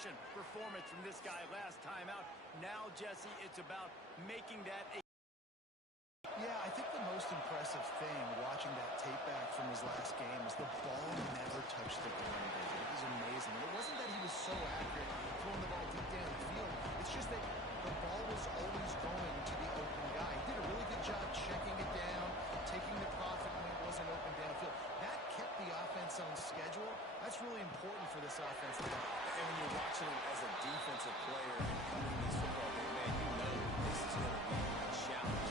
efficient performance from this guy last time out. Now, Jesse, it's about making that a... Yeah, I think the most impressive thing watching that tape back from his last game is the ball never touched the ground. It was amazing. And it wasn't that he was so accurate throwing the ball deep down the field. It's just that the ball was always going to the open guy. He did a really good job checking it down, taking the profit when it wasn't open downfield. That kept the offense on schedule. That's really important for this offense. And when you're watching him as a defensive player and coming to this football game, man, you know this is going to be a challenge.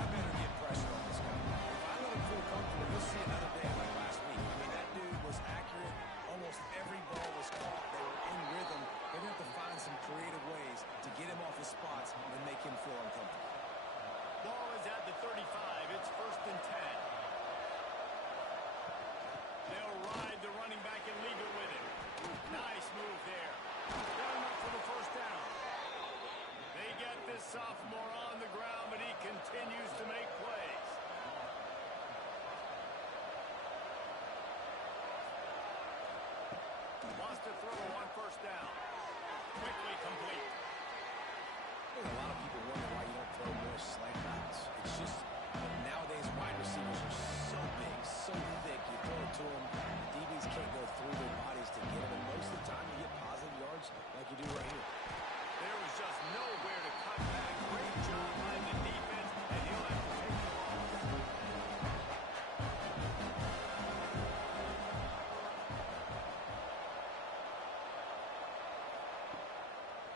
I better get pressure on this guy. If I let him feel comfortable, you'll see another day like last week. I mean, that dude was accurate. Almost every ball was caught. They were in rhythm. They're going to have to find some creative ways to get him off his spots and make him feel uncomfortable. Ball is at the 35. It's 1st and 10. They'll ride the running back and leave it with him. Nice move there. Got him up for the 1st down. They get this sophomore on the ground, but he continues to make plays. Wants to throw on 1st down. Quickly complete. A lot of people wonder why you don't throw more slant routes. It's just nowadays wide receivers are so big, so thick. You throw it to them, the DBs can't go through their bodies to get them, and most of the time you get positive yards like you do right here. There was just nowhere to cut back. Great job by the defense, and he'll have to take the ball.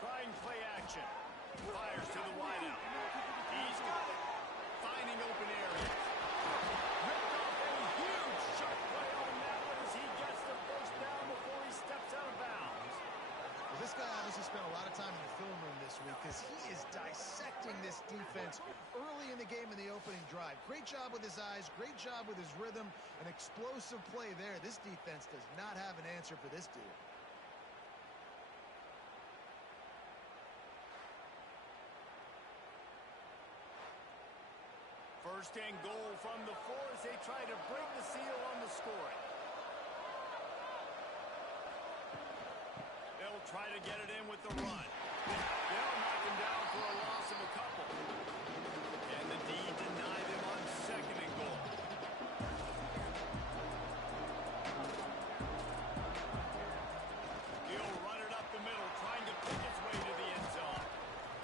Trying play action. Fires to the wideout. He's got it. Finding open areas. Ripped off a huge sharp play on that one as he gets the 1st down before he steps out of bounds. Well, this guy obviously spent a lot of time in the film room this week because he is dissecting this defense early in the game in the opening drive. Great job with his eyes, great job with his rhythm, an explosive play there. This defense does not have an answer for this dude. First and goal from the 4 as they try to break the seal on the scoring. They'll try to get it in with the run. They'll knock him down for a loss of a couple. And the D denied him on 2nd and goal. He'll run it up the middle, trying to pick his way to the end zone.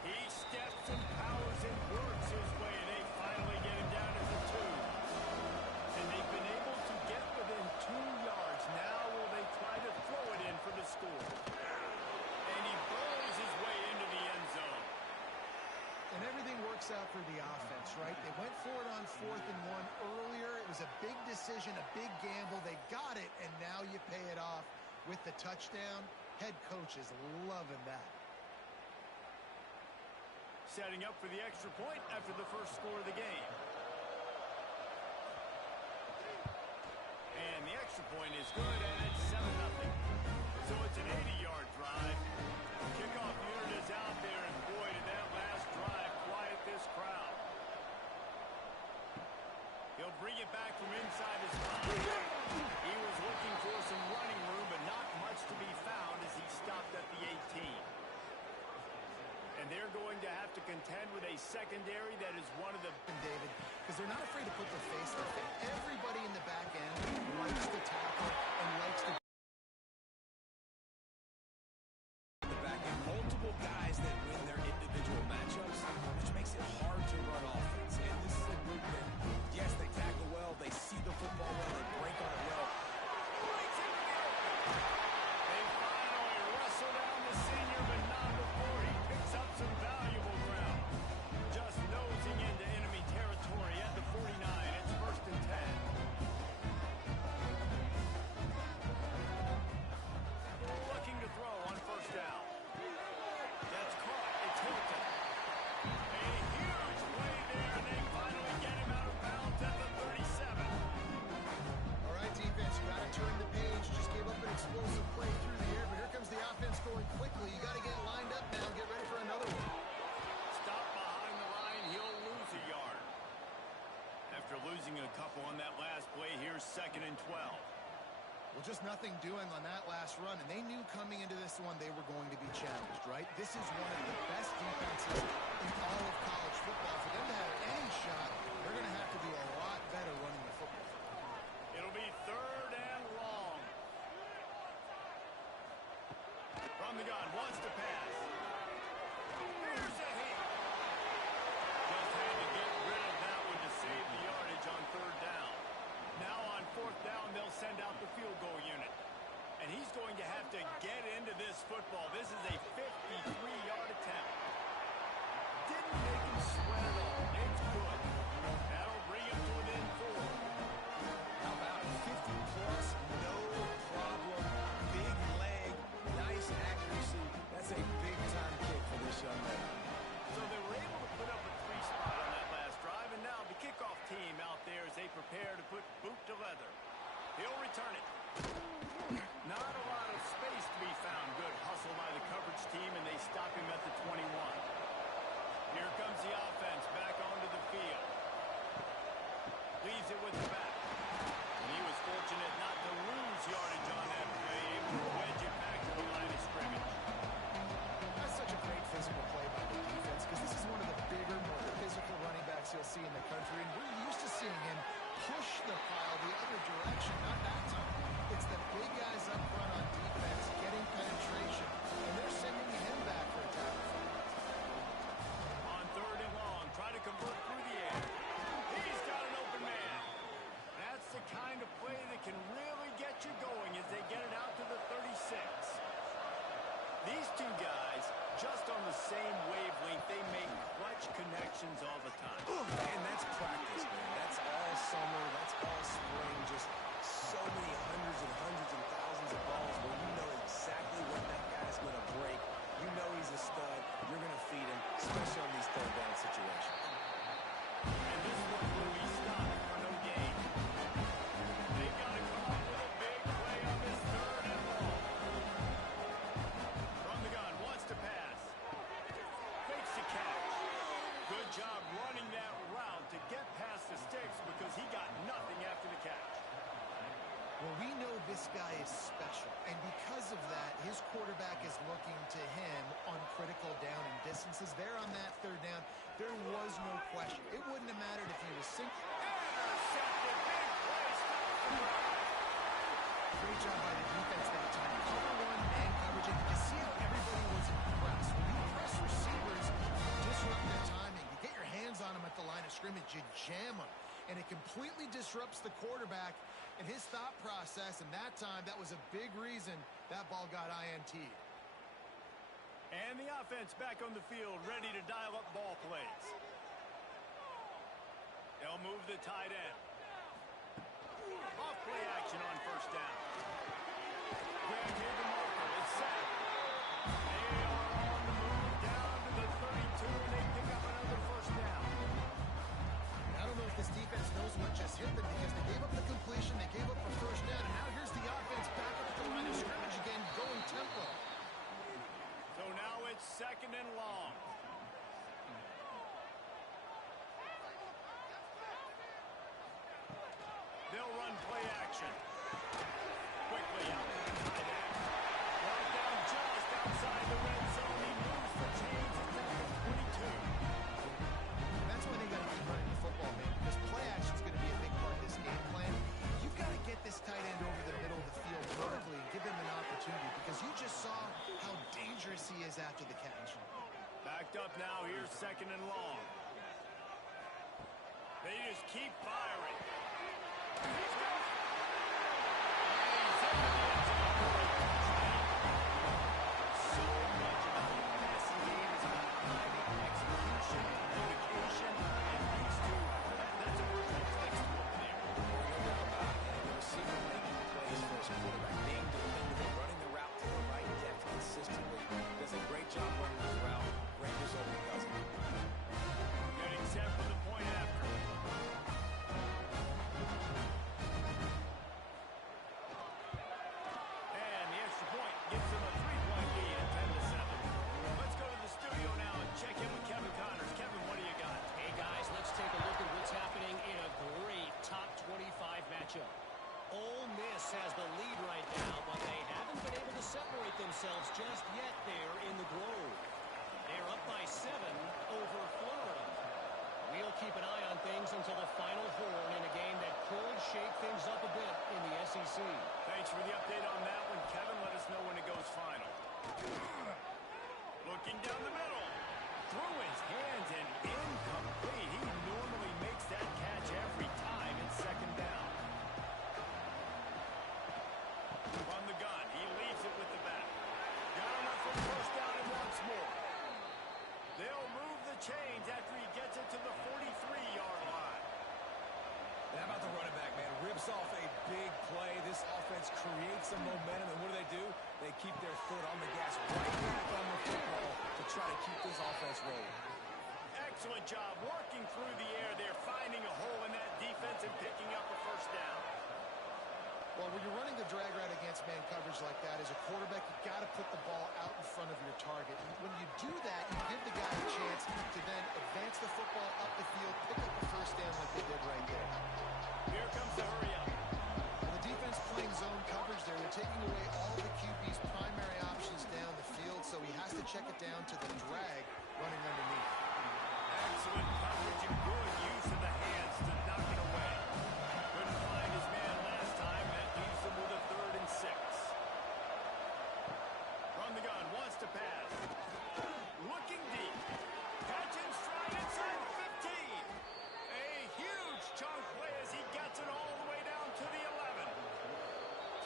He steps and powers and works his way. They finally get him down at the 2. And they've been able to get within 2 yards. Now will they try to throw it in for the score? And he burrows his way into the end zone. And everything works out for the offense, right? They went for it on 4th and 1 earlier. It was a big decision, a big gamble. They got it, and now you pay it off with the touchdown. Head coach is loving that. Setting up for the extra point after the 1st score of the game. And the extra point is good, and it's 7-0. So it's an 80-yard drive. Kickoff unit is out there, and boy, did that last drive quiet this crowd. He'll bring it back from inside his 5. He was looking for some running room, but not much to be found as he stopped at the 18. And they're going to have to contend with a secondary that is one of the... David, because they're not afraid to put their face in the thing. Everybody in the back end likes to tackle and likes to... The back end, multiple guys that win their individual matchups, which makes it hard to run offense. And this is a group that, yes, they tackle well, they see the football well, they break on it well. They finally wrestle down the senior, but not before he picks up some valuable ground. Just nosing into enemy territory at the 49. It's 1st and 10. Looking to throw on 1st down. That's caught. It's Hilton. A huge play there, and they finally get him out of bounds at the 37. All right, defense, you got to turn the page. Just gave up an explosive play through the air, but here comes the offense going quickly. You got to get lined up now. Get ready for another one. Stop behind the line. He'll lose a yard. After losing a couple on that last play, here's 2nd and 12. Well, just nothing doing on that last run, and they knew coming into this one they were going to be challenged, right? This is one of the best defenses in all of college football. For them to have any shot, they're going to have to do a lot better running the football. It'll be 3rd and long. From the gun, wants to pass. Here's a hit. Just had to get rid of that one to save the yardage on 3rd down. Now on 4th down, they'll send out the field goal unit. And he's going to have to get into this football. This is a 53-yard attempt. Didn't make him sweat at all. It's good. That'll bring him to within 4. How about 50-plus, no problem, big leg, nice accuracy. That's a big-time kick for this young man. So they were able to put up a 3-spot on that last drive, and now the kickoff team out there as they prepare to put boot to leather. He'll return it. Not a lot of space to be found. Good hustle by the coverage team, and they stop him at the 21. Here comes the offense back onto the field. Leaves it with the back. And he was fortunate not to lose yardage on that play, able to wedge it back to the line of scrimmage. That's such a great physical play by the defense because this is one of the bigger, more physical running backs you'll see in the country, and we're used to seeing him push the pile the other direction, not that time. It's the big guys up front on defense getting penetration, and they're sending him back for a tackle. On 3rd and long, try to convert through the air. He's got an open man. That's the kind of play that can really get you going as they get it out to the 36. These two guys, just on the same wavelength, they make clutch connections all the time. And that's practice, man. That's all summer. That's all spring. Just so many hundreds and thousands of balls where you know exactly when that guy's going to break. You know he's a stud. You're going to feed him, especially on these 3rd down situations. And this one will be stopped for no gain. They've got to come up with a big play on this 3rd and long. From the gun, wants to pass. Fakes the catch. Good job running that route to get past the sticks because he got nothing after the catch. Well, we know this guy is special, and because of that, his quarterback is looking to him on critical down and distances. There on that 3rd down, there was no question. It wouldn't have mattered if he was single. Intercepted, big play, stop the run. Great job by the defense that time. Cover 1, man coverage, and you can see how everybody was impressed. When you press receivers, you disrupt their timing. You get your hands on them at the line of scrimmage, you jam them, and it completely disrupts the quarterback and his thought process, and that time, that was a big reason that ball got INT'd. And the offense back on the field, ready to dial up ball plays. They'll move the tight end. Off play action on 1st down. Grab here to Marco. It's set. They are on the move down to the 32, and they pick up another 1st down. I don't know if this defense knows what just hit them because they gave up the completion, they gave up the 1st down, and now here's the offense back up at the line of scrimmage again, going tempo. So now it's 2nd and long. They'll run play action. Quickly out to the tight end. Brought down just outside the red zone. He moves the chains at the 22. That's when they got to keep running the football, man, because play action is going to be a big part of this game plan. You've got to get this tight end over the middle of the field vertically and give him an opportunity because you just saw how dangerous he is after the catch. Backed up now. Here's 2nd and long. They just keep firing. He's got it. And he's in the end zone. So much about the passing game is about timing, execution, communication, and these two, that's a perfect textbook there. No doubt about it. And the receiver making plays for his quarterback, being dependable, running the route to the right depth consistently. Does a great job running this route. Great result when he does it. Getting set for the point after. cruising to the final horn in a game that could shake things up a bit in the SEC. Thanks for the update on that one, Kevin. Let us know when it goes final. Looking down the middle. Through his hands and incomplete. He normally makes that catch every time. It's second down. On the gun. He leaves it with the back. Got enough for first down and once more. They'll move the chains after he gets it to the 43-yard line. And how about the running back, man? Rips off a big play. This offense creates some momentum, and what do? They keep their foot on the gas right back on the football to try to keep this offense rolling. Excellent job working through the air there, finding a hole in that defense and picking up a first down. Well, when you're running the drag route against man coverage like that, as a quarterback, you got to put the ball out in front of your target. When you do that, you give the guy a chance to then advance the football up the field, pick up the first down like they did right there. Here comes the hurry up. Well, the defense playing zone coverage there. They're taking away all the QB's primary options down the field, so he has to check it down to the drag running underneath. Excellent coverage and good use of the hands to knock it away. Couldn't find his man last time. That leaves him with a 3rd and 6. Run the gun, wants to pass. Looking deep. Catch in stride inside the 15. A huge chunk play as he gets it all the way down to the 11.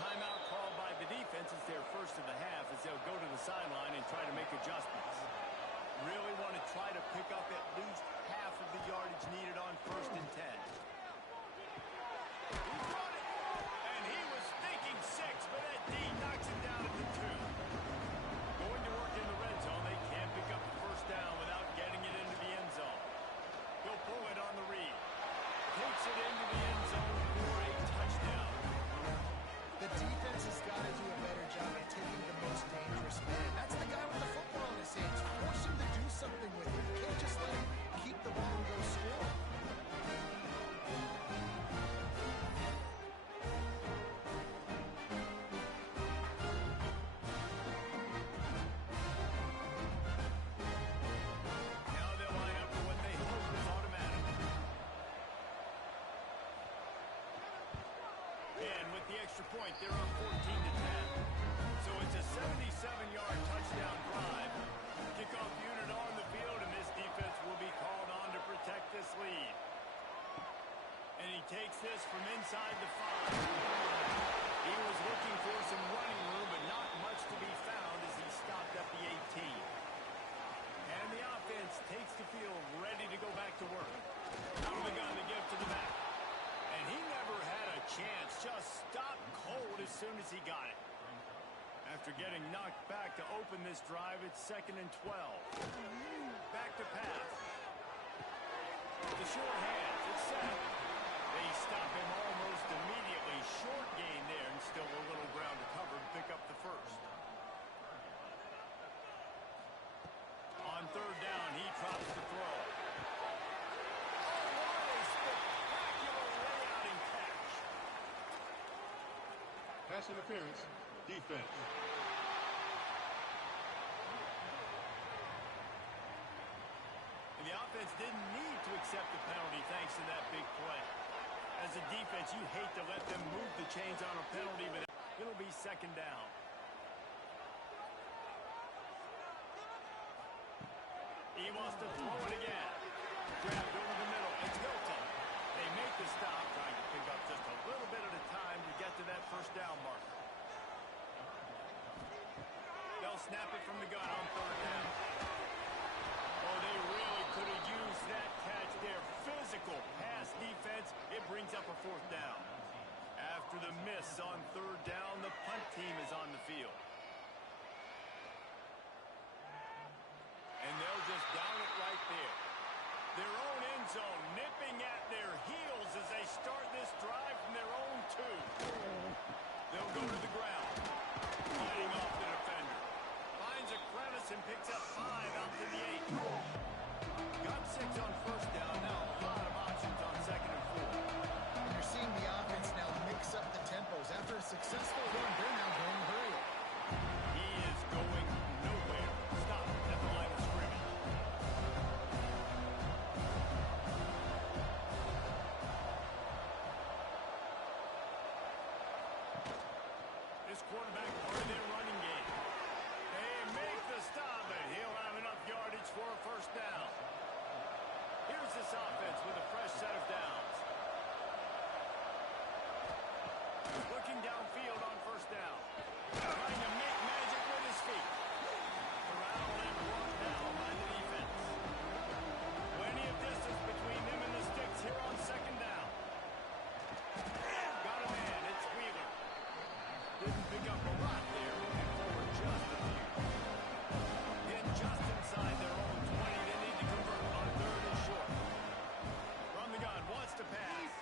Timeout called by the defense is their first of the half as they'll go to the sideline and try to make adjustments. Really want to try to pick up at least half of the yardage needed on 1st and 10. He's run it, and he was thinking 6, but that D knocks him down at the 2. Going to work in the red zone, they can't pick up the first down without getting it into the end zone. He'll pull it on the read. Takes it into the end zone for a touchdown. The defense has got to do a better job at taking the most dangerous man. That's the guy with the football in his hands. Force him to do something with it. You can't just let him keep the ball and go score. Now they'll line up for what they hope is automatic. And with the extra point, they're up 14-10. So it's a 77-yard touchdown drive. Kickoff unit on the field, and this defense will be called on to protect this lead. And he takes this from inside the 5. He was looking for some running room, but not much to be found as he stopped at the 18. And the offense takes the field, ready to go back to work. Out of the gun to give to the back. And he never had a chance, just stopped cold as soon as he got it. After getting knocked back to open this drive, it's 2nd and 12. Back to pass. The short hands, it's set. They stop him almost immediately. Short gain there, and still a little ground to cover to pick up the first. On 3rd down, he drops the throw. Oh, what a spectacular layout and catch. Pass interference, defense. And the offense didn't need to accept the penalty thanks to that big play. As a defense, you hate to let them move the chains on a penalty, but it'll be 2nd down. He wants to throw it again. Grabbed over the middle. It's Hilton. They make the stop, trying to pick up just a little bit at a time to get to that first down marker. They'll snap it from the gun on 3rd down. Oh, they really could have used that catch there. Physical pass defense. It brings up a 4th down. After the miss on 3rd down, the punt team is on the field. And they'll just down it right there. Their own end zone nipping at their heels as they start this drive from their own 2. They'll go to the ground. Fighting off the defender. Finds a crevice and picks up 5 out to the 8. Got 6 on 1st down. Now a lot of options on 2nd and 4. And you're seeing the offense now mix up the tempos. After a successful run, they're now going hurry up. He is going nowhere. Stop at the line of scrimmage. quarterback part of their running game. They make the stop, and he'll have enough yardage for a first down. Here's this offense with a fresh set of downs. Looking downfield on first down. Trying to make magic with his feet. Corralled and brought down by the defense. Plenty of distance between them and the sticks here on second down. Got a man, it's Wheeler. Didn't pick up a lot there, moving forward just a few. Getting just inside their own 20, they need to convert on third and short. From the gun, wants to pass.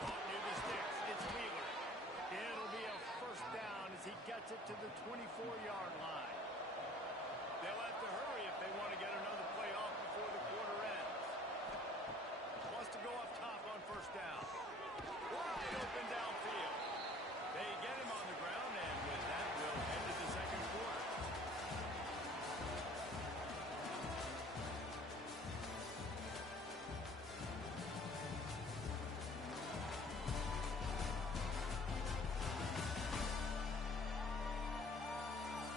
Caught near the sticks, it's Wheeler. It'll be a first down as he gets it to the 24-yard line. They'll have to hurry if they want to get another play off before the quarter ends. Wants to go up top on first down. Wide open downfield. They get him on the ground, and with that, we'll head to the second quarter.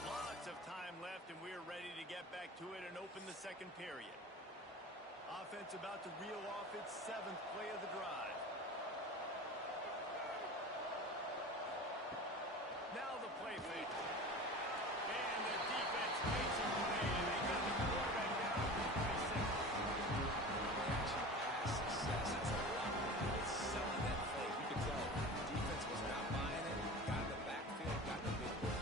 Lots of time left, and we're ready to get back to it and open the second period. Offense about to reel off its 7th play of the drive. Now the play fake. And the defense makes a play, and they got the quarterback down to 26. Reaction pass success. That's a lot. It's selling that fake. You can tell the defense was not buying it. Got in the backfield, got the big play.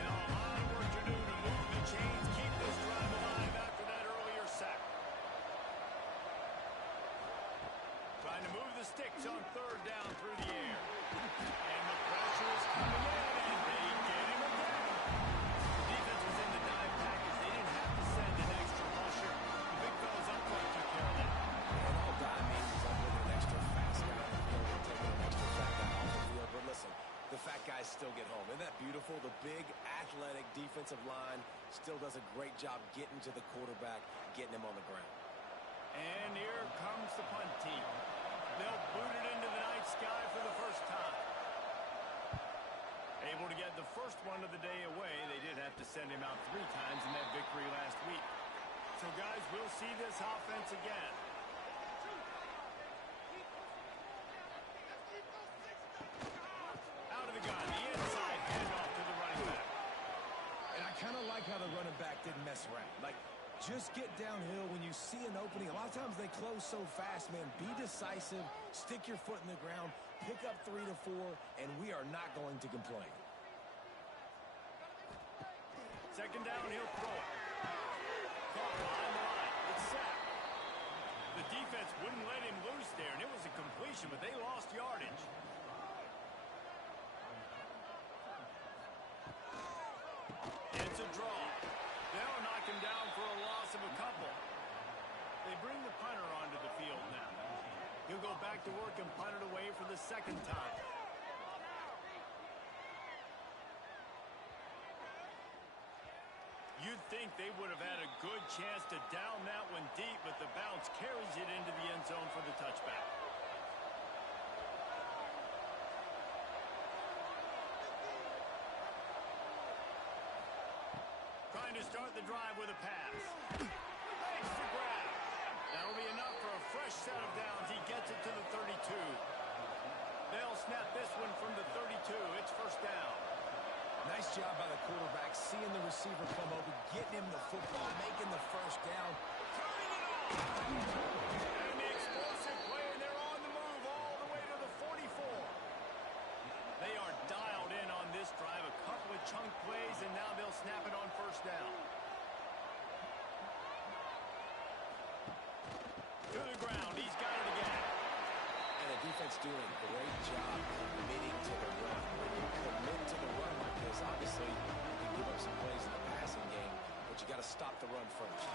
Now a lot of work to do to move the chains, keep this drive alive after that earlier sack. Trying to move the sticks on third down through the air. And the pressure is coming in, and they get him again. The defense was in the dive package. They didn't have to send an extra rusher. The big fellas up front took care of that. And all dime means is I'm bringing an extra fast guy on the field and taking an extra fat guy off the field. But listen, the fat guys still get home. Isn't that beautiful? The big, athletic defensive line still does a great job getting to the quarterback, getting him on the ground. And here comes the punt team. They'll boot it into the night sky for the first time. Able to get the first one of the day away. They did have to send him out 3 times in that victory last week. So, guys, we'll see this offense again. Out of the gun, the inside handoff to the running back. And I kind of like how the running back didn't mess around. Like, just get downhill when you see an opening. A lot of times they close so fast, man. Be decisive, stick your foot in the ground, pick up 3 to 4, and we are not going to complain. Second down, he'll throw it. Caught behind the line. It's sacked. The defense wouldn't let him loose there, and it was a completion, but they lost yardage. It's a draw. They'll knock him down for a loss of a couple. They bring the punter onto the field now. He'll go back to work and punt it away for the second time. You'd think they would have had a good chance to down that one deep, but the bounce carries it into the end zone for the touchback. Trying to start the drive with a pass. Thanks to grab. That'll be enough for a fresh set of downs. He gets it to the 32. They'll snap this one from the 32. It's first down. Nice job by the quarterback, seeing the receiver come over, getting him the football, making the first down. Turning it off. And the explosive play, and they're on the move all the way to the 44. They are dialed in on this drive. A couple of chunk plays, and now they'll snap it on first down. To the ground. He's got it again. And the defense doing a great job committing to the run. When you commit to the run like this, obviously you can give up some plays in the passing game, but you got to stop the run first.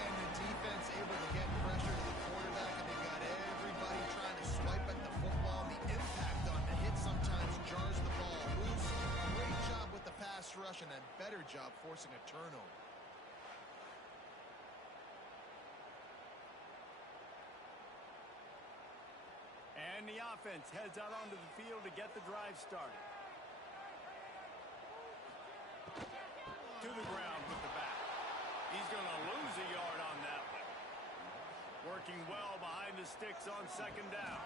And the defense able to get pressure to the quarterback, and they've got everybody trying to swipe at the football. The impact on the hit sometimes jars the ball loose. Great job with the pass rush and a job forcing a turnover. And the offense heads out onto the field to get the drive started. To the ground with the back. He's going to lose a yard on that one. Working well behind the sticks on second down.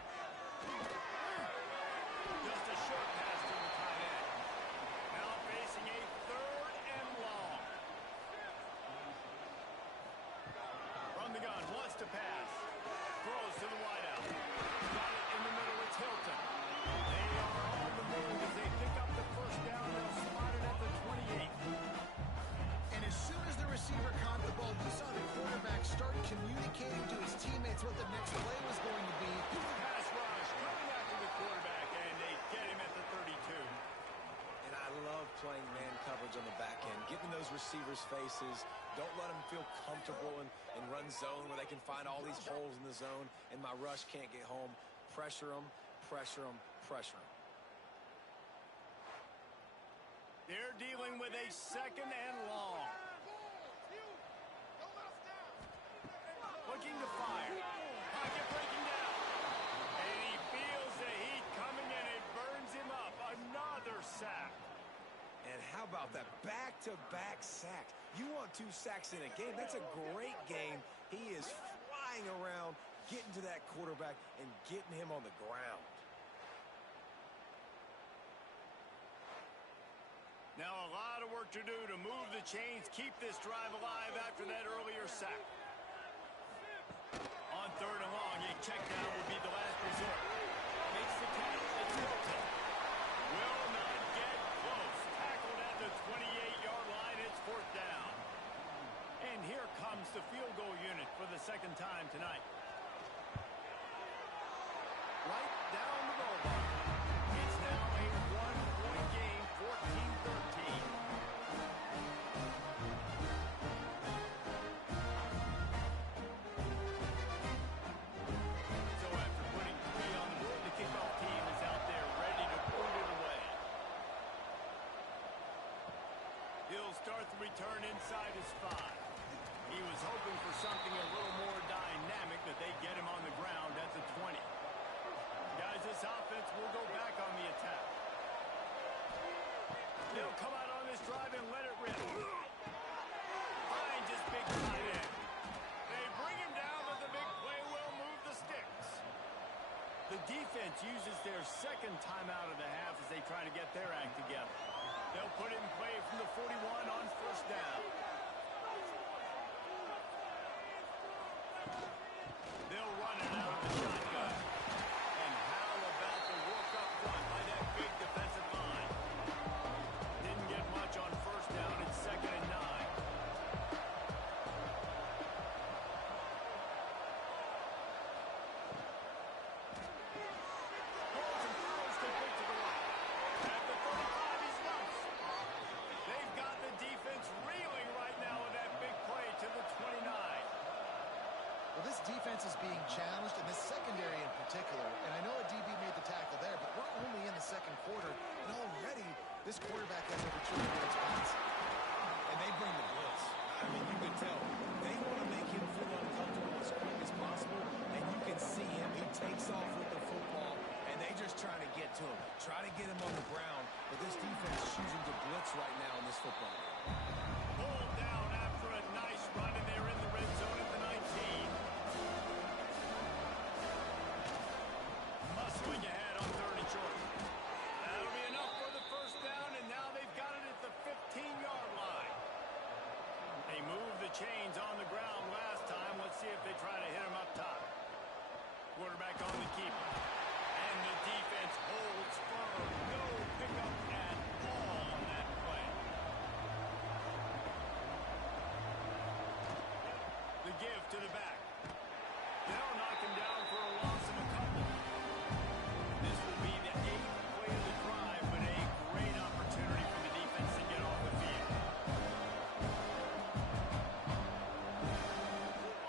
Just a short pass to the tight end. Now facing a third and long. From the gun, wants to pass. Throws to the wideout. Got it in the middle, it's Hilton. They are on the move as they pick up the first down. They'll spot it at the 28. And as soon as the receiver caught the ball, you saw the quarterback start communicating to his teammates what the next play was going to be. Pass rush coming after the quarterback, and they get him at the 32. And I love playing man coverage on the back end, getting those receivers' faces. Don't let them feel comfortable in run zone where they can find all these holes in the zone, and my rush can't get home. Pressure them, pressure them, pressure them. They're dealing with a second and long. Looking to fire. Pocket breaking down. And he feels the heat coming and it burns him up. Another sack. And how about that back-to-back sack? You want 2 sacks in a game? That's a great game. He is flying around, getting to that quarterback and getting him on the ground. Now a lot of work to do to move the chains, keep this drive alive after that earlier sack. On third and long, a check down will be the last resort. Makes the catch. It's Hilton. Will not get close. Tackled at the 28-yard line. It's fourth down. And here comes the field goal unit for the second time tonight. Right down the boulevard. It's now a one-point game, 14-13. So after putting 3 on the board, the kickoff team is out there ready to put it away. He'll start the return inside his 5. He was hoping for something a little more dynamic, but they get him on the ground at the 20. Guys, this offense will go back on the attack. They'll come out on this drive and let it rip. Finds his big tight end. They bring him down, but the big play will move the sticks. The defense uses their second timeout of the half as they try to get their act together. They'll put it in play from the 41 on first down. They'll run it out of the shotgun. And how about the work up front by that big defensive line? Didn't get much on first down. It's second and 9. Pulls and throws complete to the right. At the 35, he's loose. They've got the defense reeling right now with that big play to the 29. Well, this defense is being challenged, and this secondary in particular. And I know a DB made the tackle there, but we're only in the second quarter, and already this quarterback has over 200 yards passing. And they bring the blitz. I mean, you can tell. They want to make him feel uncomfortable as quick as possible, and you can see him. He takes off with the football, and they just try to get to him. Try to get him on the ground, but this defense is choosing to blitz right now in this football game. Pulled down after a nice run, and they're in the red zone at the 19. Muscling ahead on third and short. That'll be enough for the first down, and now they've got it at the 15-yard line. They moved the chains on the ground last time. Let's see if they try to hit him up top. Quarterback on the keeper. And the defense holds firm. No pickup at all on that play. The give to the back. They'll knock him down for a loss of a couple. This will be the 8th play of the drive, but a great opportunity for the defense to get off the field.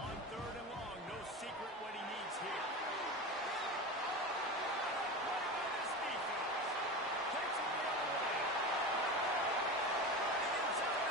On third and long, no secret what he needs here. What about this defense? Takes it the other way. And inside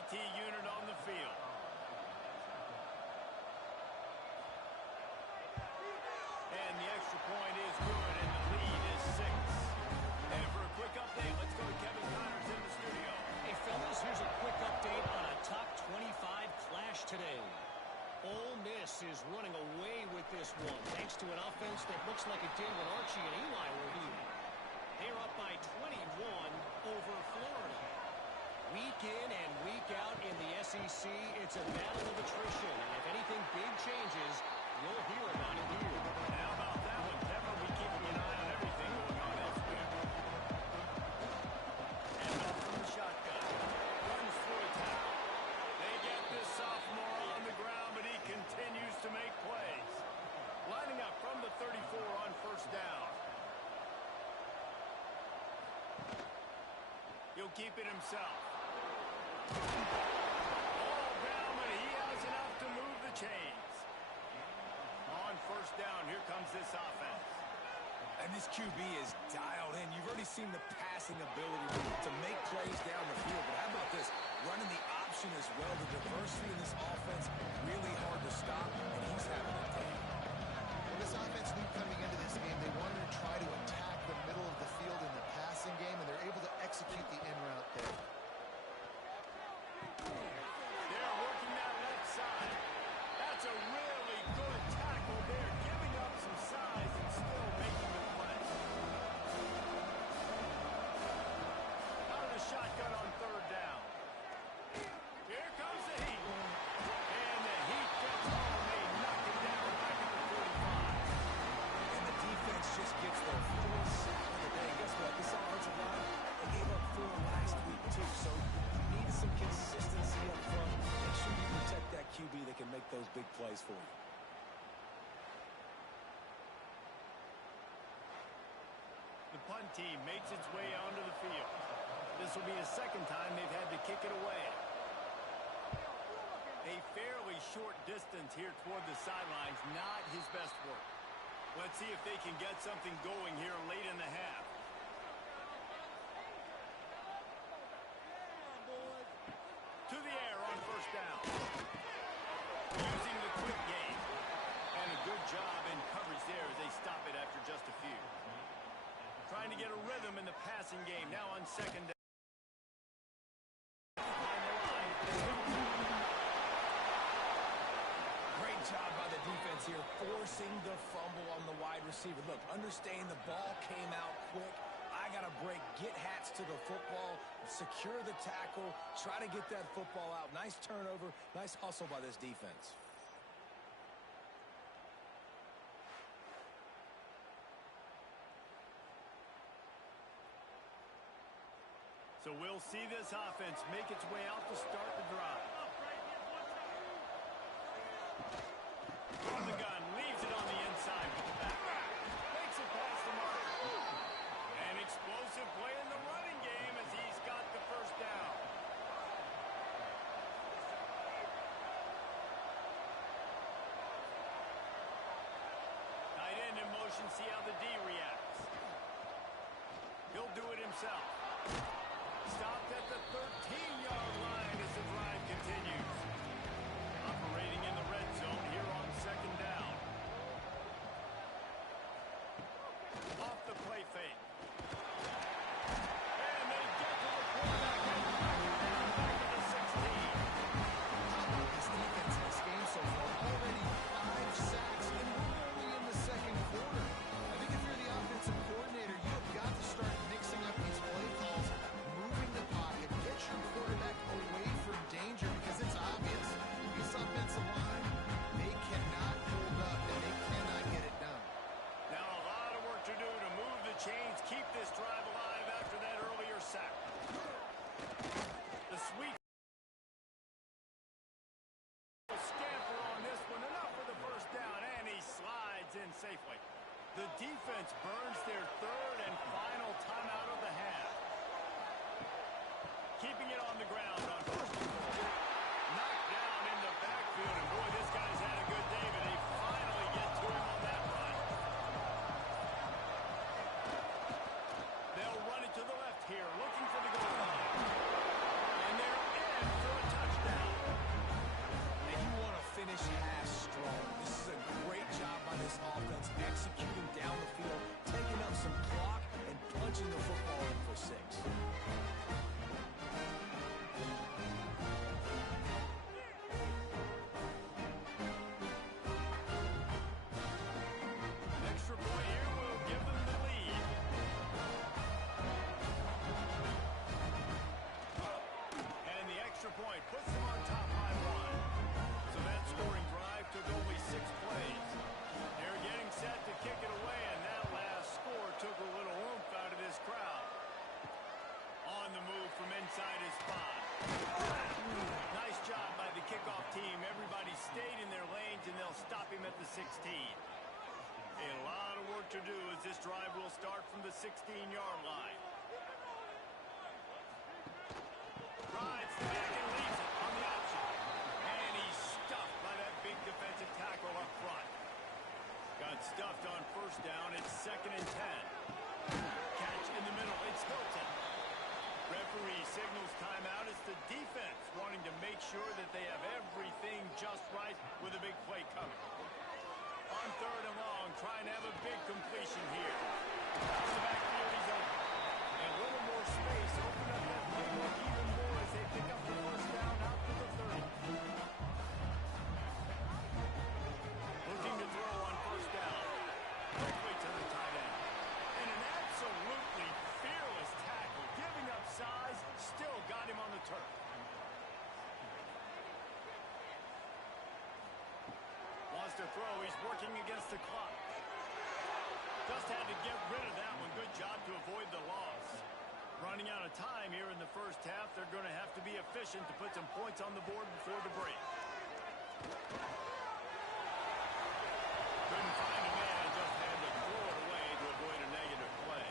IT unit on the field. And the extra point is good, and the lead is 6. And for a quick update, let's go to Kevin Connors in the studio. Hey, fellas, here's a quick update on a top 25 clash today. Ole Miss is running away with this one, thanks to an offense that looks like it did when Archie and Eli were here. They're up by 21 over Florida. Week in and week out in the SEC, it's a battle of attrition. And if anything big changes, you'll hear about it here. How about that one? Definitely keeping an eye on everything going on elsewhere. And off from the shotgun. Runs through a tackle. They get this sophomore on the ground, but he continues to make plays. Lining up from the 34 on first down. He'll keep it himself. All down, but he has enough to move the chains. On first down, here comes this offense. And this QB is dialed in. You've already seen the passing ability to make plays down the field. But how about this? Running the option as well. The diversity in this offense, really hard to stop, and he's having a day. Well, this offense knew coming into this game they wanted to try to attack the middle of the field in the passing game, and they're able to execute the in route there. They're working that left side. That's a really good tackle there, giving up some size and still making the play. Out of the shotgun on third down. Here comes the heat. And the heat gets home. They knock it down back at the 45. And the defense just gets their fourth sack of the day. Guess what? This offensive line, they gave up 4 last week, too. So you need some consistency up front. Make sure you protect that QB that can make those big plays for you. The punt team makes its way onto the field. This will be the second time they've had to kick it away. A fairly short distance here toward the sidelines, not his best work. Let's see if they can get something going here late in the half. To the air on first down. Using the quick game. And a good job in coverage there as they stop it after just a few. Trying to get a rhythm in the passing game now on second down. Great job by the defense here, forcing the fumble on the wide receiver. Look, understand the ball came out quick. I got to break, get hats to the football, secure the tackle, try to get that football out. Nice turnover, nice hustle by this defense. So we'll see this offense make its way out to start the drive. From the gun, leaves it on the inside with the back. Makes it past the mark. An explosive play in the running game as he's got the first down. Tight end in motion, see how the D reacts. He'll do it himself. Stopped at the 13-yard line as the drive continues. Operating in the red zone here on second down. Off the play fake. And they get to the quarterback and knock it down back to the 16. How about this defense in this game so far? Already 5 sacks, and we're only in the second quarter. I think if you're the offensive coordinator, you have got to start mixing up these play calls, moving the pocket, get your quarterback away from danger, because it's obvious. This offensive line, they cannot hold up, and they cannot get it done. Now a lot of work to do to move the chains, keep this drive alive after that earlier sack. The sweep. Scamper on this one, enough for the first down, and he slides in safely. The defense burns their third and final timeout of the half. Keeping it on the ground on first and goal. Knocked down in the backfield, and boy, this guy's had a good day, but they finally get to him on that run. They'll run it to the left here, looking for the goal line. And they're in for a touchdown. extra point puts them on top by 1. So that scoring drive took only 6 plays. They're getting set to kick it away, and that last score took a little oomph out of this crowd. On the move from inside his spot. Nice job by the kickoff team. Everybody stayed in their lanes, and they'll stop him at the 16. A lot of work to do as this drive will start from the 16-yard line. Rides the back and leaves it on the option. And he's stuffed by that big defensive tackle up front. Got stuffed on first down. It's 2nd and 10. Catch in the middle. It's Hilton. Referee signals timeout. It's the defense wanting to make sure that they have everything just right with a big play coming. On 3rd and long, trying to have a big completion here. Across the backfield, he's open. And a little more space. Open up that playbook even more as they pick up the first down out to the 30. Looking to throw on first down. Quickly to the tight end. And an absolutely fearless tackle. Giving up size, still got him on the turf. Wants to throw. He's working against the clock. Just had to get rid of that one. Good job to avoid the loss. Running out of time here in the first half. They're going to have to be efficient to put some points on the board before the break. Couldn't find a man. Just had to throw it away to avoid a negative play.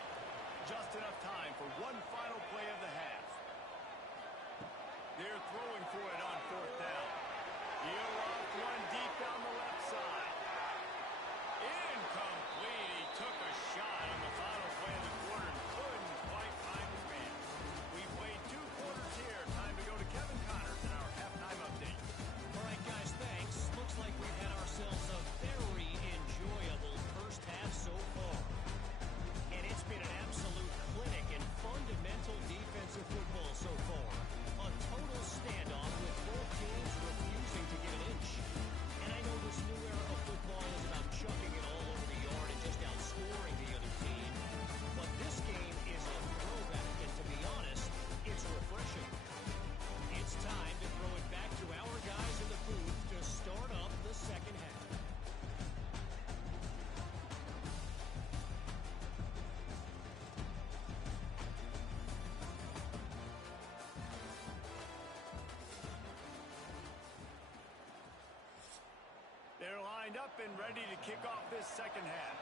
Just enough time for one final play of the half. They're throwing for it on 4th down. He'll off one deep down the left side. Incomplete. He took a shot on the final play of the quarter and couldn't quite find his man. We've played 2 quarters here. Time to go to Kevin Connors in our halftime update. All right, guys, thanks. Looks like we've had ourselves a very enjoyable first half so far. And it's been an absolute clinic in fundamental defensive football so far. A total standoff with both teams refusing to get an inch. And I know this new era of football is about chucking it all over the yard and just outscoring the other team. But this game is a throwback, and to be honest, it's refreshing. It's time to throw it back to our guys in the booth to start up the second half. They're lined up and ready to kick off this second half.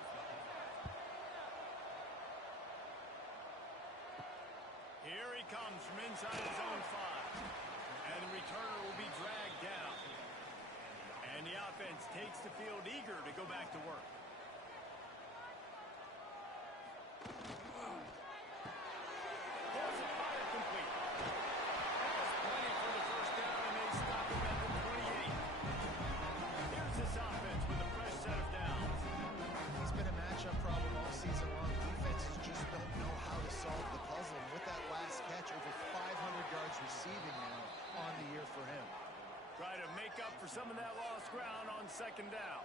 Here he comes from inside his own 5. And the returner will be dragged down. And the offense takes the field eager to go back to work. Throws it fire complete. Has plenty for the first down, and they stop him at the 28. Here's this offense with a fresh set of downs. It's been a matchup problem all season long. Defenses just don't know how to solve the puzzle. And with that last catch, over 500 yards receiving now on the year for him. Try to make up for some of that lost ground on 2nd down.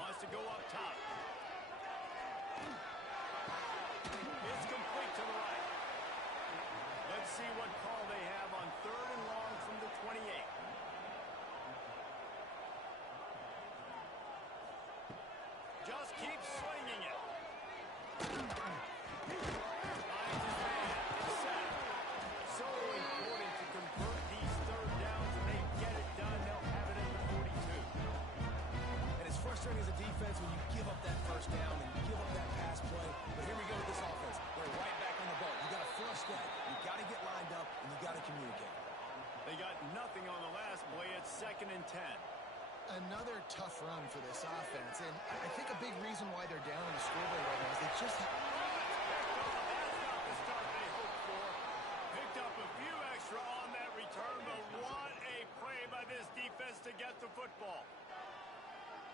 Wants to go up top. It's complete to the right. Let's see what call they have on 3rd and long from the 28. Just keep swinging it. Finds his man. It's set. So important to convert these 3rd downs, and they get it done. They'll have it at the 42. And it's frustrating as a defense when you give up that first down and you give up that pass play. But here we go with this offense. They're right back on the ball. You got to flush that. You got to get lined up, and you got to communicate. They got nothing on the last play. It's 2nd and 10. Another tough run for this offense, and I think a big reason why they're down on the scoreboard right now is they just have... That's not the start they hoped for. Picked up a few extra on that return, but what a play by this defense to get the football.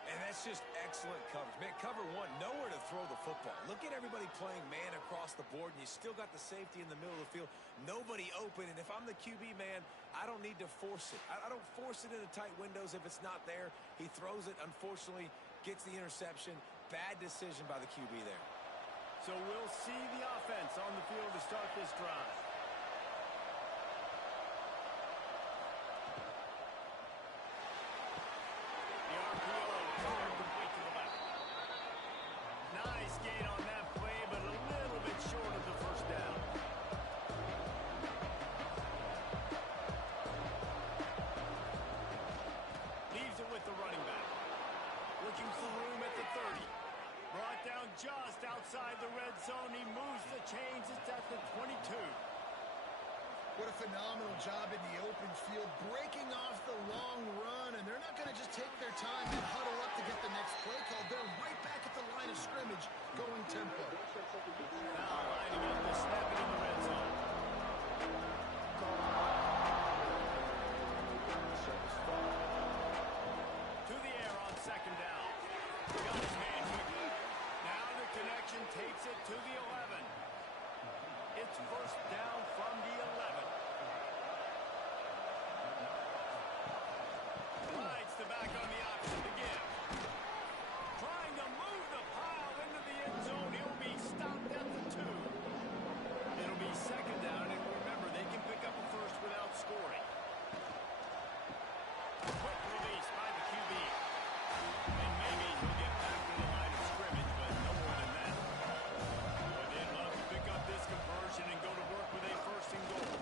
And that's just excellent coverage. Man, cover 1, nowhere to throw the football. Look at everybody playing man across the board, and you still got the safety in the middle of the field. Nobody open, and if I'm the QB man, I don't need to force it. I don't force it into tight windows if it's not there. He throws it, unfortunately, gets the interception. Bad decision by the QB there. So we'll see the offense on the field to start this drive. chains. It's at the 22. What a phenomenal job in the open field, breaking off the long run, and they're not going to just take their time and huddle up to get the next play call. They're right back at the line of scrimmage, going tempo. Now lining up to snap it in the red zone. To the air on second down. Got his man quickly. Now the connection takes it to the 11. It's first down from the 11. Slides the back on the option to give. Trying to move the pile into the end zone. He'll be stopped at the 2. It'll be second down, and remember, they can pick up a first without scoring. Quick release by the QB. And maybe he'll get back to the line of scrimmage, but no more than that. But they'd love to pick up this conversion and go to work with a first and goal.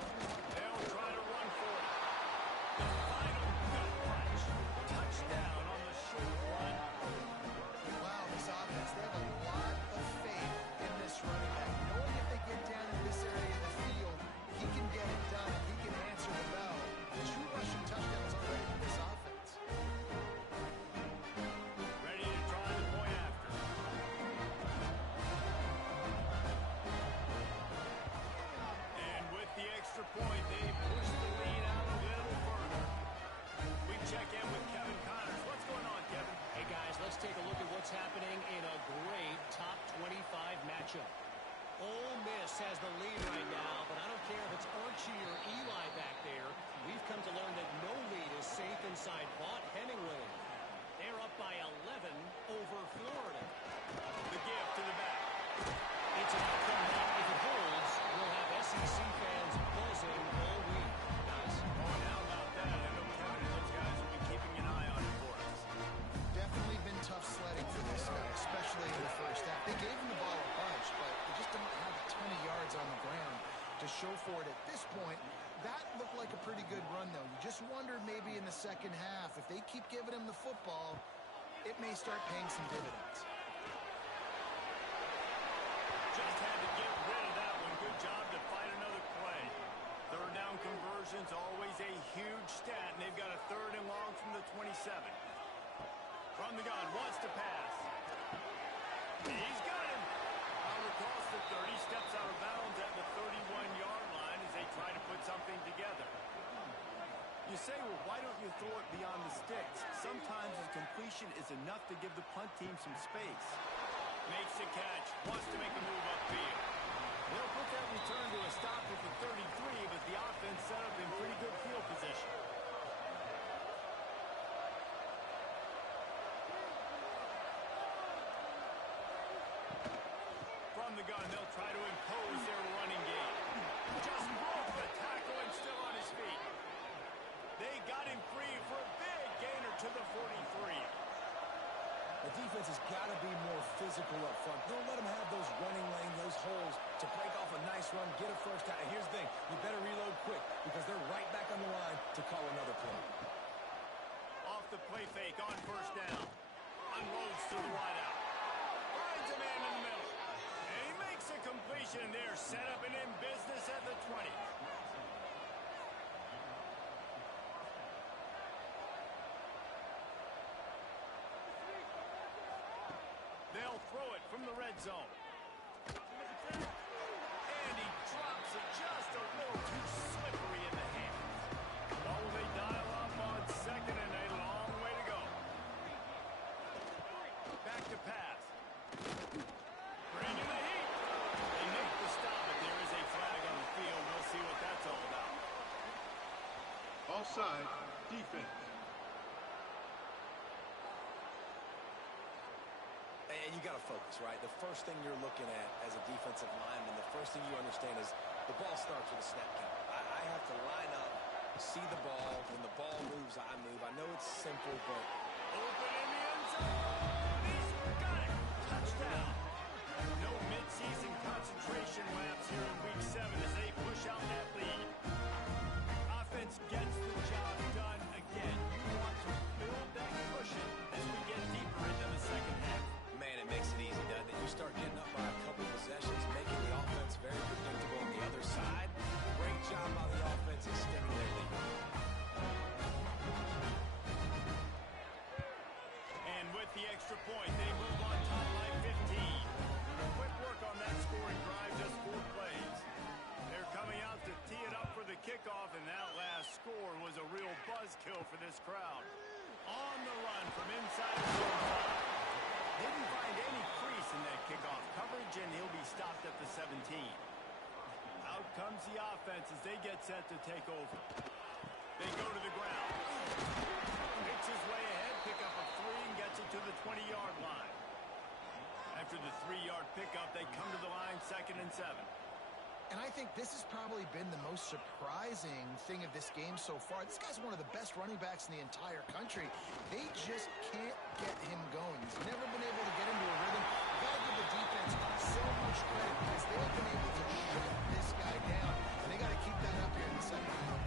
They'll try to run for it. The final gut punch. Touchdown on the short run. Wow, this offense, they have a lot of faith in this running back. Knowing if they get down in this area of the field, he can get it done. He can answer the bell. 2 rushing touchdowns already for this offense. Ready to try the point after. And with the extra point, they push the lead out a little further. We check in with Kevin Connors. What's going on, Kevin? Hey, guys, let's take a look at what's happening in a great top 25 matchup. Ole Miss has the lead right now, but I don't care if it's Archie or Eli back there. We've come to learn that no lead is safe inside Vaught Hemingway. They're up by 11 over Florida. The give to the back. It's an outcome that, if it holds, we'll have SEC fans buzzing all week. Nice. Oh, now about that. I know Kevin and those guys will be keeping an eye on it for us. Definitely been tough sledding for this guy, especially in the first half. They gave him the ball a bunch, but they just don't have a ton of yards on the ground to show for it at this point. That looked like a pretty good run, though. You just wondered maybe in the second half, if they keep giving him the football, it may start paying some dividends. Just had to get rid of that one. Good job to fight another play. Third down conversions, always a huge stat, and they've got a third and long from the 27. From the gun, wants to pass. He's got him. Out across the 30, steps out of bounds at the 31-yard line as they try to put something together. You say, well, why don't you throw it beyond the sticks? Sometimes a completion is enough to give the punt team some space. Makes the catch, wants to make a move upfield. They'll put that return to a stop at the 33, but the offense set up in pretty good field position. From the gun, they'll try to impose their running game. Just broke the tackle and still on his feet. They got him free for a big gainer to the 43. The defense has got to be more physical up front. Don't let them have those running lanes, those holes to break off a nice run, get a first down. And here's the thing, you better reload quick because they're right back on the line to call another play. Off the play fake on first down. Unloads to the wideout. Finds a man in the middle. And he makes a completion there. Set up and in business at the 20. They'll throw it from the red zone. And he drops it just a little too slippery in the hands. Oh, they dial up on second and a long way to go. Back to pass. Bringing the heat. They make the stop, but there is a flag on the field. We'll see what that's all about. Offside, defense. And you got to focus, right? The first thing you're looking at as a defensive lineman, the first thing you understand is the ball starts with a snap count. I have to line up, see the ball. When the ball moves, I move. I know it's simple, but... Open in the end zone. He's got it. Touchdown. No midseason concentration laps here in Week 7 as they push out that lead. Offense gets the job done again. You want to build that cushion as we get deeper into the second half. Man, it makes it easy, doesn't it? You start getting up by a couple possessions, making the offense score was a real buzzkill for this crowd. On the run from inside his own 5. Didn't find any crease in that kickoff coverage, and he'll be stopped at the 17. Out comes the offense as they get set to take over. They go to the ground. Makes his way ahead, pick up a 3, and gets it to the 20-yard line. After the 3-yard pickup, they come to the line 2nd and 7. And I think this has probably been the most surprising thing of this game so far. This guy's one of the best running backs in the entire country. They just can't get him going. He's never been able to get into a rhythm. You've got to give the defense so much credit because they've been able to shut this guy down. And they got to keep that up here in the second half.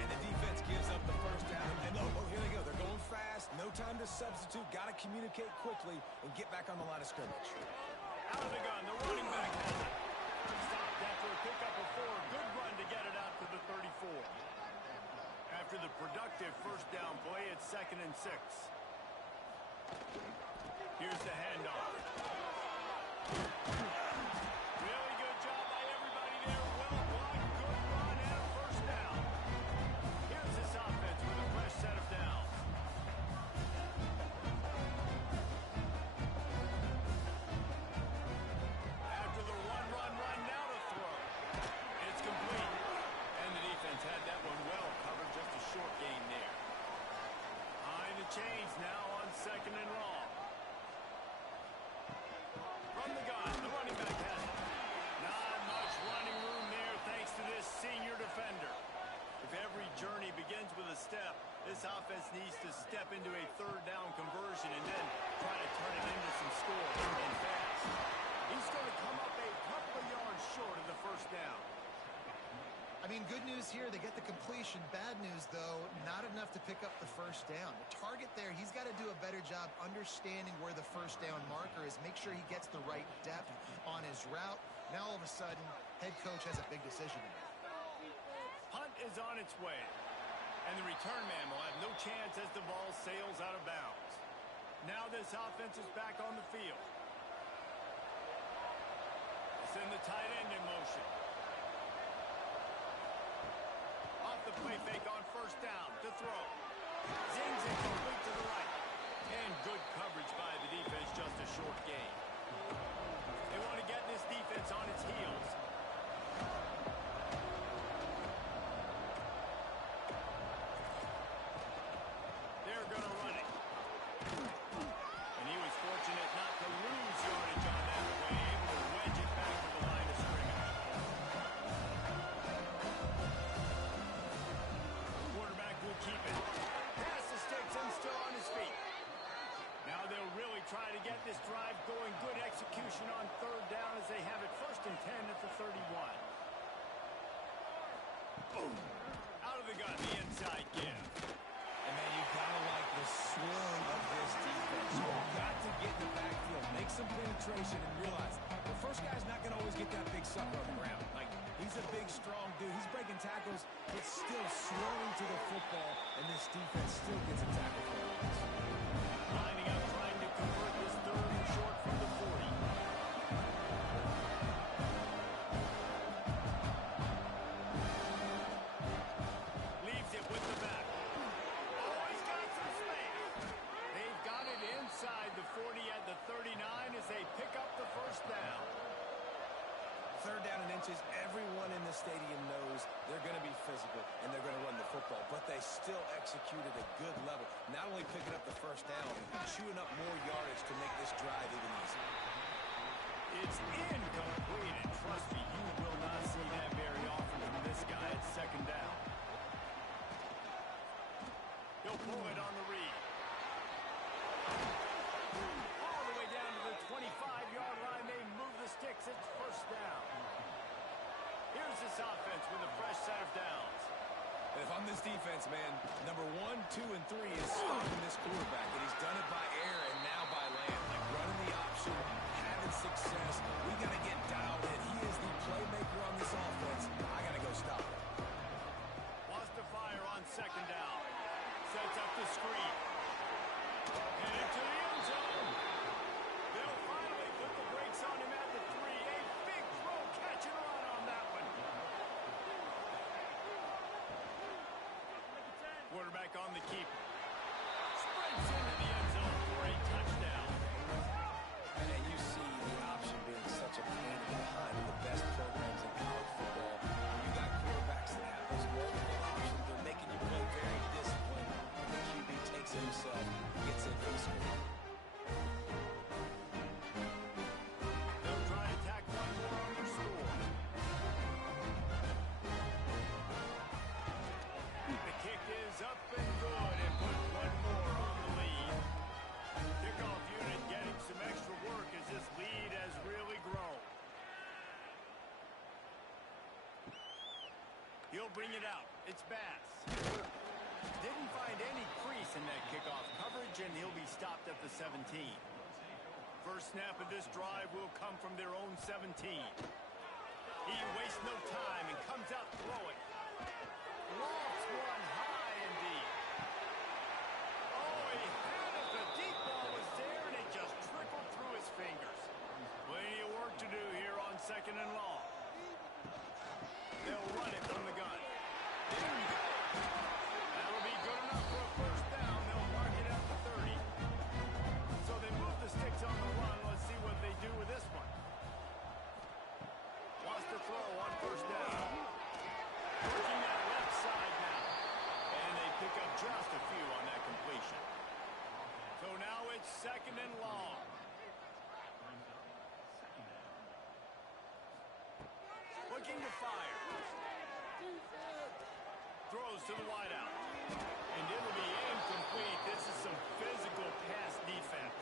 And the defense gives up the first down. And oh, here they go. They're going fast. No time to substitute. Got to communicate quickly and get back on the line of scrimmage. Out of the gun, the running back has it. Stopped after a pickup of 4. Good run to get it out to the 34. After the productive first down play, it's 2nd and 6. Here's the handoff. Really good job by everybody there. Well blocked, good run, and a first down. Here's this offense with a fresh set of downs. After the run, now to throw. It's complete. And the defense had that one well covered, just a short gain there. Behind the chains now on 2nd and long. From the gun, the running back has it. Not much running room there thanks to this senior defender. If every journey begins with a step, this offense needs to step into a 3rd down conversion and then try to turn it into some scores and fast. He's going to come up a couple of yards short of the first down. I mean, good news here, they get the completion. Bad news, though, not enough to pick up the first down. The target there, he's got to do a better job understanding where the first down marker is, make sure he gets the right depth on his route. Now, all of a sudden, head coach has a big decision to make. Punt is on its way, and the return man will have no chance as the ball sails out of bounds. Now this offense is back on the field. They send the tight end in motion. Off the play fake on first down to throw. Zings it complete to the right. And good coverage by the defense, just a short gain. They want to get this defense on its heels. They're going to run it. And he was fortunate not to lose yardage on that play, able to wedge it back to the line of scrimmage. Quarterback will keep it. Pass the sticks and still on his feet. Now they'll really try to get this drive going. Good execution on 3rd down as they have it 1st and 10 at the 31. Boom. Out of the gun, the inside give. And man, you gotta like the swarm of this defense. You've got to get in the backfield, make some penetration, and realize the first guy's not gonna always get that big sucker on the ground. Like, he's a big, strong dude. He's breaking tackles, but still swarming to the football, and this defense still gets a tackle for it. Lining up, trying to convert this 3rd and short from the 40. Leaves it with the back. Oh, he's got some space. They've got it inside the 40 at the 39 as they pick up the first down. 3rd down and inches, everyone in the stadium knows they're going to be physical and they're going to run the football, but they still execute at a good level. Not only picking up the first down, chewing up more yardage to make this drive even easier. It's incomplete, and trust me, you will not see that very often from this guy at 2nd down. He'll pull it on the read. All the way down to the 25-yard line. They move the sticks. It's first down. Here's this offense with a fresh set of downs. And if I'm this defense, man, number 1, 2, and 3 is stopping this quarterback. And he's done it by air and now by land. Like running the option, having success. We got to get dialed in. He is the playmaker on this offense. I got to go stop him. Wants to fire on 2nd down. Sets up the screen. Headed to the end zone. They'll finally put the brakes on him at the 3. A big throw, catch and run on that one. quarterback on the keeper. Sprints into the end zone for a touchdown. And you see the option being such a pain in the behind of the best programs in college football. You got quarterbacks that have those multiple options. They're making you play very disciplined. And the QB takes it himself, gets in for the screen. They'll try to tack one more on their score. The kick is up and good and put one more on the lead. Kickoff unit getting some extra work as this lead has really grown. He'll bring it out. It's Bass. Didn't find any crease in that kickoff coverage, and he'll be stopped at the 17. First snap of this drive will come from their own 17. He wastes no time and comes out throwing. Lofts one high and deep. Oh, he had it. The deep ball was there, and it just trickled through his fingers. Plenty of work to do here on 2nd and long. They'll run it from the gun. There you go. That'll be good enough for a first down. They'll mark it at the 30. So they move the sticks on the run. Let's see what they do with this one. Wants to throw on first down. Working that left side now. And they pick up just a few on that completion. So now it's 2nd and long. Looking to fire. Throws to the wideout. And it'll be incomplete. This is some physical pass defense.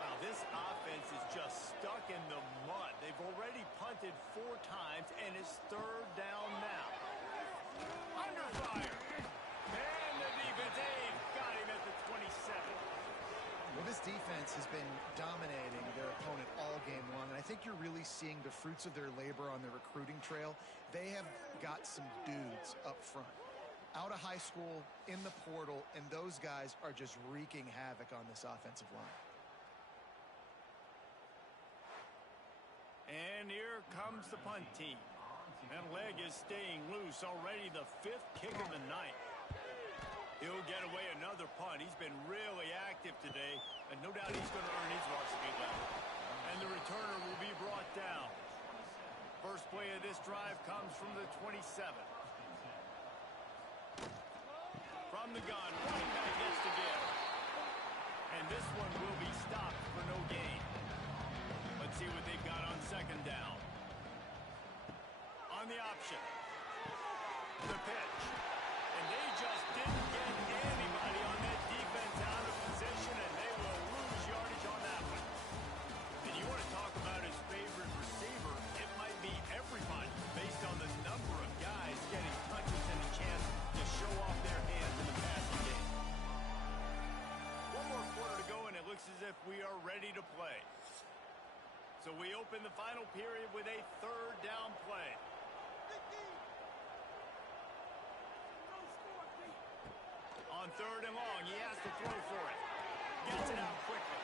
Wow, this offense is just stuck in the mud. They've already punted 4 times, and it's 3rd down now. Under fire. And the defense aid got him at the 27. Well, this defense has been dominating their opponent all game long, and I think you're really seeing the fruits of their labor on the recruiting trail. They have got some dudes up front, out of high school, in the portal, and those guys are just wreaking havoc on this offensive line. And here comes the punt team. That leg is staying loose, already the 5th kick of the night. He'll get away another punt. He's been really active today, and no doubt he's going to earn his varsity level. And the returner will be brought down. First play of this drive comes from the 27. From the gun, running back gets to give. And this one will be stopped for no gain. Let's see what they've got on 2nd down. On the option. The pitch. And they just didn't get anybody on that defense out of position, and they will lose yardage on that one. And you want to talk about his favorite receiver, it might be everybody based on the number of guys getting touches and a chance to show off their hands in the passing game. One more quarter to go, and it looks as if we are ready to play. So we open the final period with a 3rd down play. On 3rd and long, he has to throw for it. Gets it out quickly.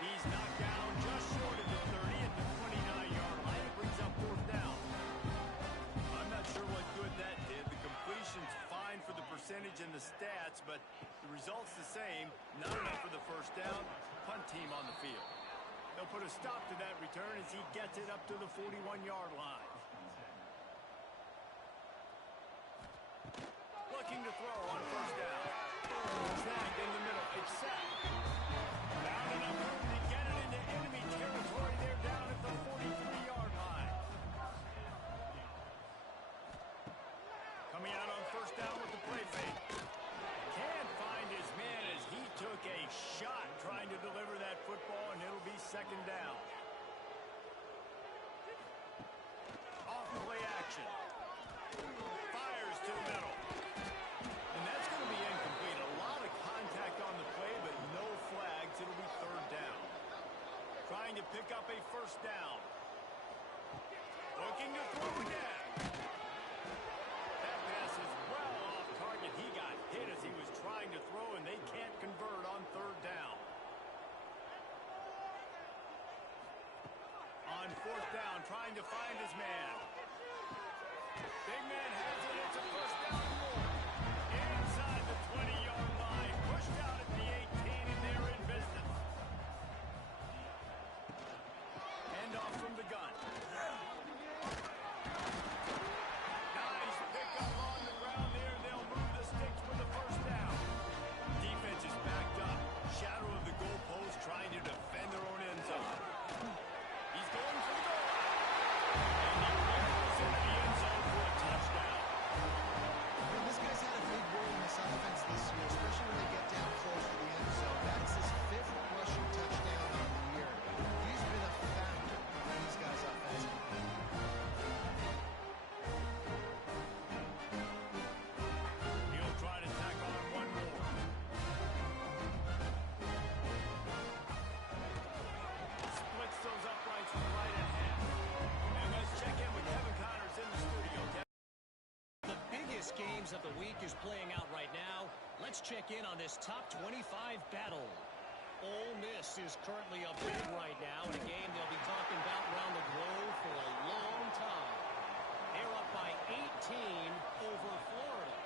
He's knocked down just short of the 30 at the 29-yard line. It brings up 4th down. I'm not sure what good that did. The completion's fine for the percentage and the stats, but the result's the same. Not enough for the first down. Punt team on the field. They'll put a stop to that return as he gets it up to the 41-yard line. Looking to throw on first down. Snagged in the middle. It's set. Down and under to get it into enemy territory. They're down at the 43-yard line. Coming out on first down with the play fake. Can't find his man as he took a shot trying to deliver that football, and it'll be 2nd down. Off play action. Fires to the middle. And that's going to be incomplete. A lot of contact on the play, but no flags. It'll be 3rd down. Trying to pick up a first down. Looking to throw again. That pass is well off target. He got hit as he was trying to throw, and they can't convert on 3rd down. On 4th down, trying to find his man. Big man has it. It's a first down and more. Inside the 20. biggest games of the week is playing out right now. Let's check in on this top 25 battle. Ole Miss is currently up big right now in a game they'll be talking about around the globe for a long time. They're up by 18 over Florida.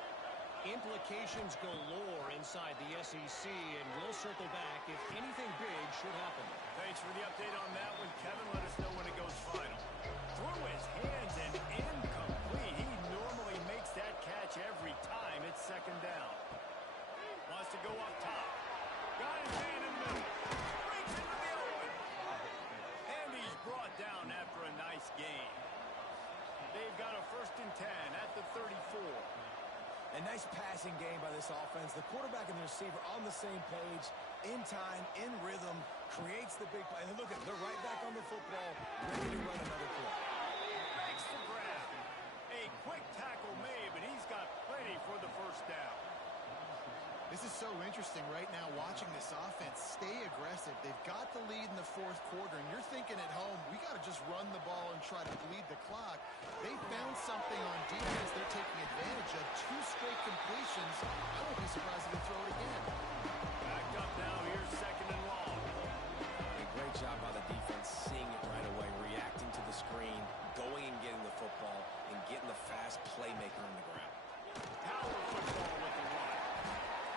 Implications galore inside the SEC, and we'll circle back if anything big should happen. Thanks for the update on that one, Kevin. Let us know when it goes final. Through his hands and incomplete. He normally makes that catch every time. It's second down. Wants to go up top. Got his man in the middle. Breaks into the open. And he's brought down after a nice gain. They've got a 1st and 10 at the 34. A nice passing game by this offense. The quarterback and the receiver on the same page, in time, in rhythm, creates the big play. And look at it, they're right back on the football, ready to run another play. Makes the grab. A quick tackle made, but he's got plenty for the 1st down. This is so interesting right now watching this offense stay aggressive. They've got the lead in the 4th quarter, and you're thinking at home, we got to just run the ball and try to bleed the clock. They found something on defense they're taking advantage of. 2 straight completions. I won't be surprised if they throw it again. Backed up now. Here's 2nd and long. A great job by the defense, seeing it right away, reacting to the screen, going and getting the football, and getting the fast playmaker on the ground. Power football with the run.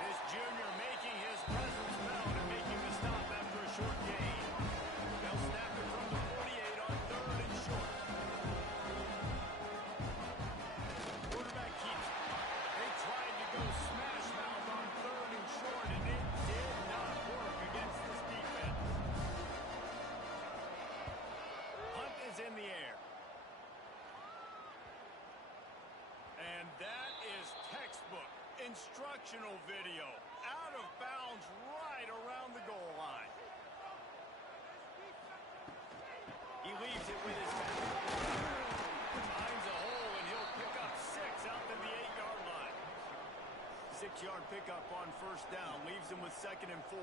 This junior making his presence felt and making the stop after a short gain. They'll snap it from the 48 on 3rd and short. Quarterback keeps it. They tried to go smash mouth on 3rd and short, and it did not work against this defense. Hunt is in the air. And that is textbook instructional video. Out of bounds right around the goal line. He leaves it with his back. Finds a hole, and he'll pick up 6 out to the 8-yard line. 6-yard pickup on 1st down. Leaves him with 2nd and 4.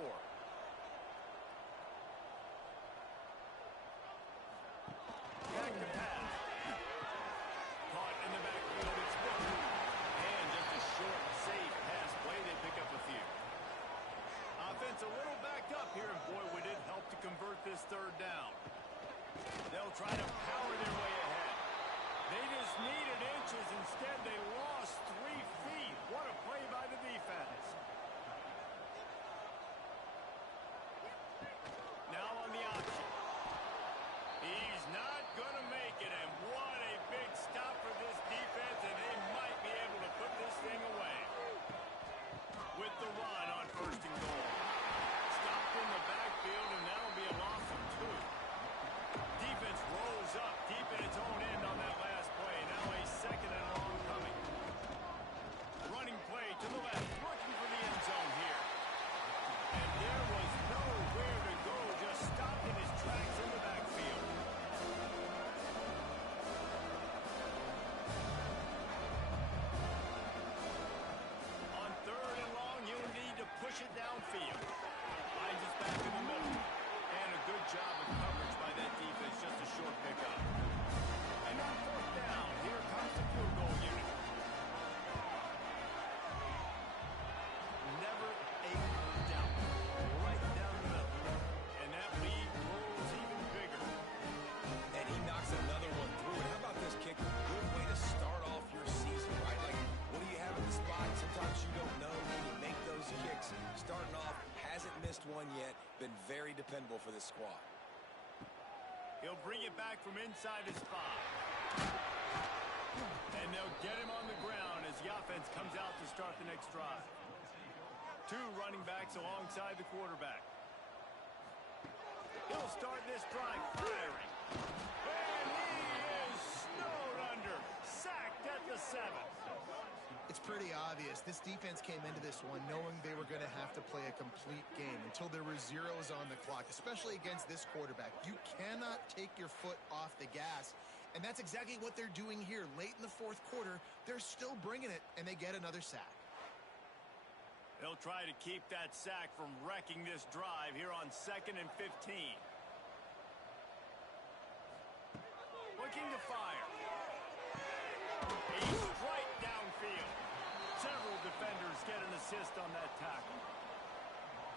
Back to pass. Caught in the backfield. It's Booker. And just a short, safe pass play. They pick up a few. Offense a little backed up here, and boy, would it help to convert this 3rd down. They'll try to power their way ahead. They just needed inches. Instead, they lost 3 feet. What a play by the defense. Now on the option. He's not going to make it, and what a big stop for this defense, and they might be able to put this thing away. With the run on 1st and goal. Stopped in the backfield, and that'll be a loss of 2. Defense rolls up deep in its own end on that last play. Now a 2nd and long coming. Running play to the left, looking for the end zone here. And there was nowhere to go, just stopped in his tracks in the backfield. On 3rd and long, he'll need to push it downfield. Finds us back in the middle. And a good job of coverage by that defense, just a short pickup. And on 4th down, here comes the field goal unit. Never a doubt. Right down the middle. And that lead grows even bigger. And he knocks another one through. And how about this kick? Good way to start off your season, right? Like, what do you have in the spot? Sometimes you don't know when you make those kicks. Starting off, hasn't missed one yet. Been very dependable for this squad. He'll bring it back from inside his spot. And they'll get him on the ground as the offense comes out to start the next drive. 2 running backs alongside the quarterback. He'll start this drive firing. And he is snowed under. Sacked at the 7. It's pretty obvious. This defense came into this one knowing they were going to have to play a complete game until there were zeros on the clock, especially against this quarterback. You cannot take your foot off the gas, and that's exactly what they're doing here. Late in the 4th quarter, they're still bringing it, and they get another sack. They'll try to keep that sack from wrecking this drive here on 2nd and 15. Looking to fire. A strike downfield. defenders get an assist on that tackle.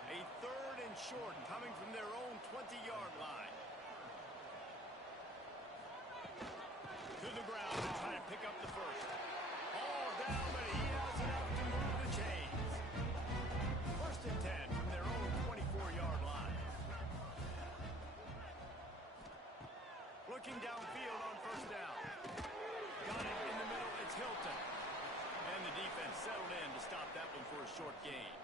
A 3rd and short coming from their own 20-yard line. To the ground and try to pick up the first. All down, but he has enough to move the chains. 1st and 10 from their own 24-yard line. Looking downfield on 1st down. Got it in the middle. It's Hilton. And the defense settled in to stop that one for a short gain.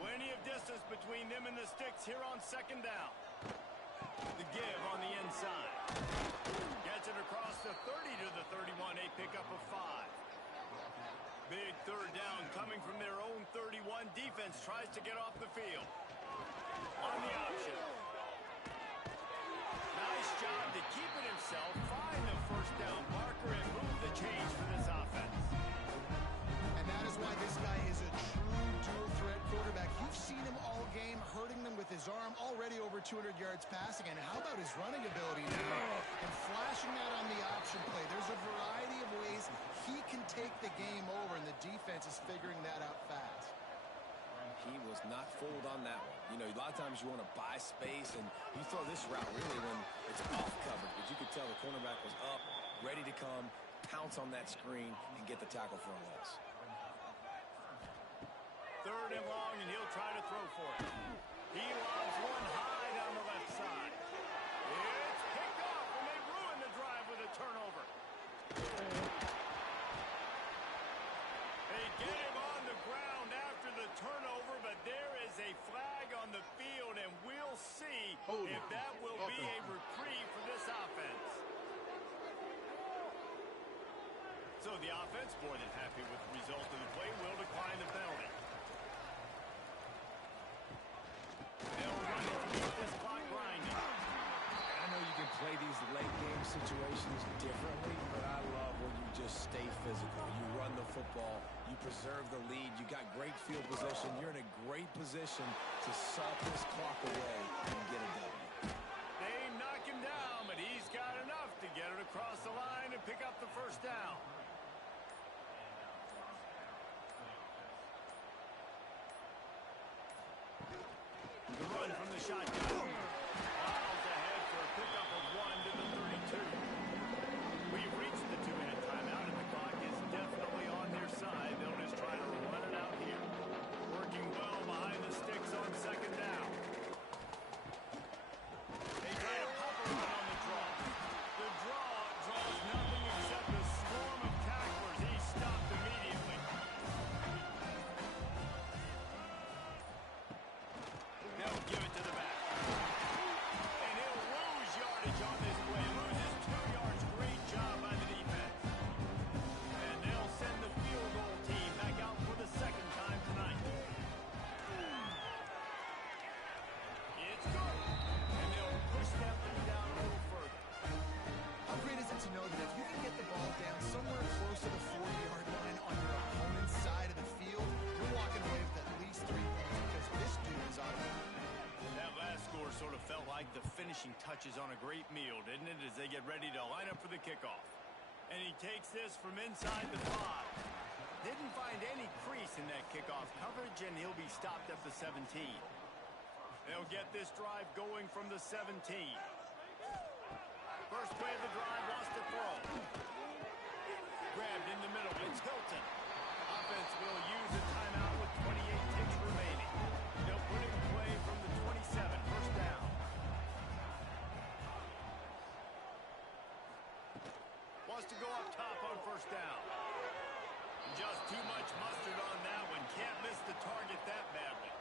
Plenty of distance between them and the sticks here on 2nd down. The give on the inside. Gets it across the 30 to the 31. A pickup of 5. Big 3rd down coming from their own 31. Defense tries to get off the field. On the option. Nice job to keep it himself. Find the 1st down marker and move the chains for this offense. And that is why this guy is a true dual-threat quarterback. You've seen him all game, hurting them with his arm, already over 200 yards passing. And how about his running ability now? And flashing that on the option play. There's a variety of ways he can take the game over, and the defense is figuring that out fast. He was not fooled on that one. You know, a lot of times you want to buy space, and you throw this route really when it's off coverage. But you could tell the cornerback was up, ready to come, pounce on that screen, and get the tackle for a loss. 3rd and long, and he'll try to throw for it. He lobs one high down the left side. It's picked off, and they ruin the drive with a turnover. They get him on the ground after the turnover, but there is a flag on the field, and we'll see if that will be a reprieve for this offense. So the offense, more than happy with the result of the play, will decline the penalty. They'll run to keep this clock grinding. I know you can play these late game situations differently, but I love when you just stay physical. You run the football, you preserve the lead, you got great field position, you're in a great position to suck this clock away and get it done. They knock him down, but he's got enough to get it across the line and pick up the 1st down. The run from the shotgun. Miles ahead for a pickup of 1 to the 32. We've reached the 2-minute timeout, and the clock is definitely on their side. They'll just try to run it out here. Working well behind the sticks on 2nd down. They try to pop a run on the draw. The draw draws nothing except a storm of tacklers. He's stopped immediately. They'll give it to the back. And he'll lose yardage on this play. Loses 2 yards. Great job by the defense. And they'll send the field goal team back out for the 2nd time tonight. It's good. And they'll push that one down a little further. How great is it to know that if you can get the ball down somewhere close to the 40-yard line on your opponent's side of the field, you're walking away with at least 3 points because this dude is on it. That last score sort of felt like the finishing touches on a great meal, didn't it, as they get ready to line up for the kickoff. And he takes this from inside the 5. Didn't find any crease in that kickoff coverage, and he'll be stopped at the 17. They'll get this drive going from the 17. First play of the drive, lost to throw. Grabbed in the middle, it's Hilton. Offense will use a timeout with 28 ticks remaining. They'll put in play from the 27, 1st down. Wants to go up top on 1st down. Just too much mustard on that one. Can't miss the target that badly.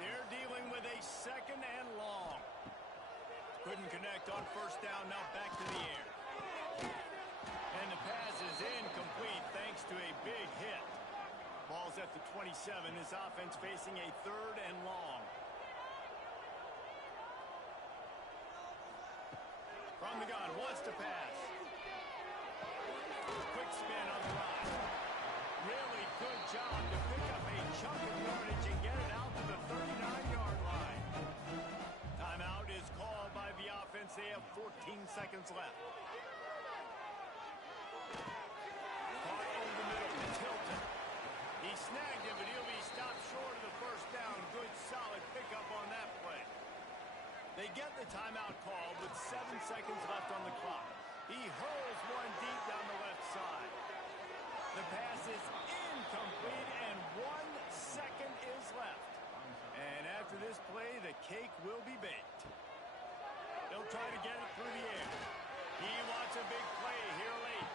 They're dealing with a 2nd and long. Couldn't connect on 1st down, now back to the air. And the pass is incomplete thanks to a big hit. Ball's at the 27. This offense facing a 3rd and long. From the gun, wants to pass. Quick spin on the line. Really good job to pick up a chunk of yardage and get it out to the 39-yard line. Timeout is called by the offense. They have 14 seconds left. Caught over the middle. It's Hilton. He seconds left on the clock. He hurls one deep down the left side. The pass is incomplete, and 1 second is left. And after this play, the cake will be baked. They'll try to get it through the air. He wants a big play here late.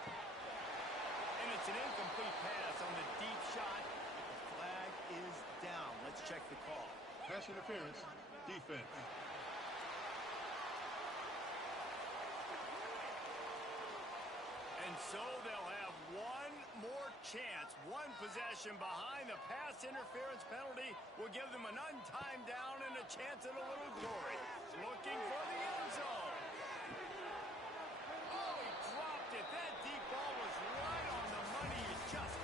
And it's an incomplete pass on the deep shot. The flag is down. Let's check the call. Pass interference. Defense. And so they'll have one more chance. One possession behind. The pass interference penalty will give them an untimed down and a chance at a little glory. Looking for the end zone. Oh, he dropped it. That deep ball was right on the money. You just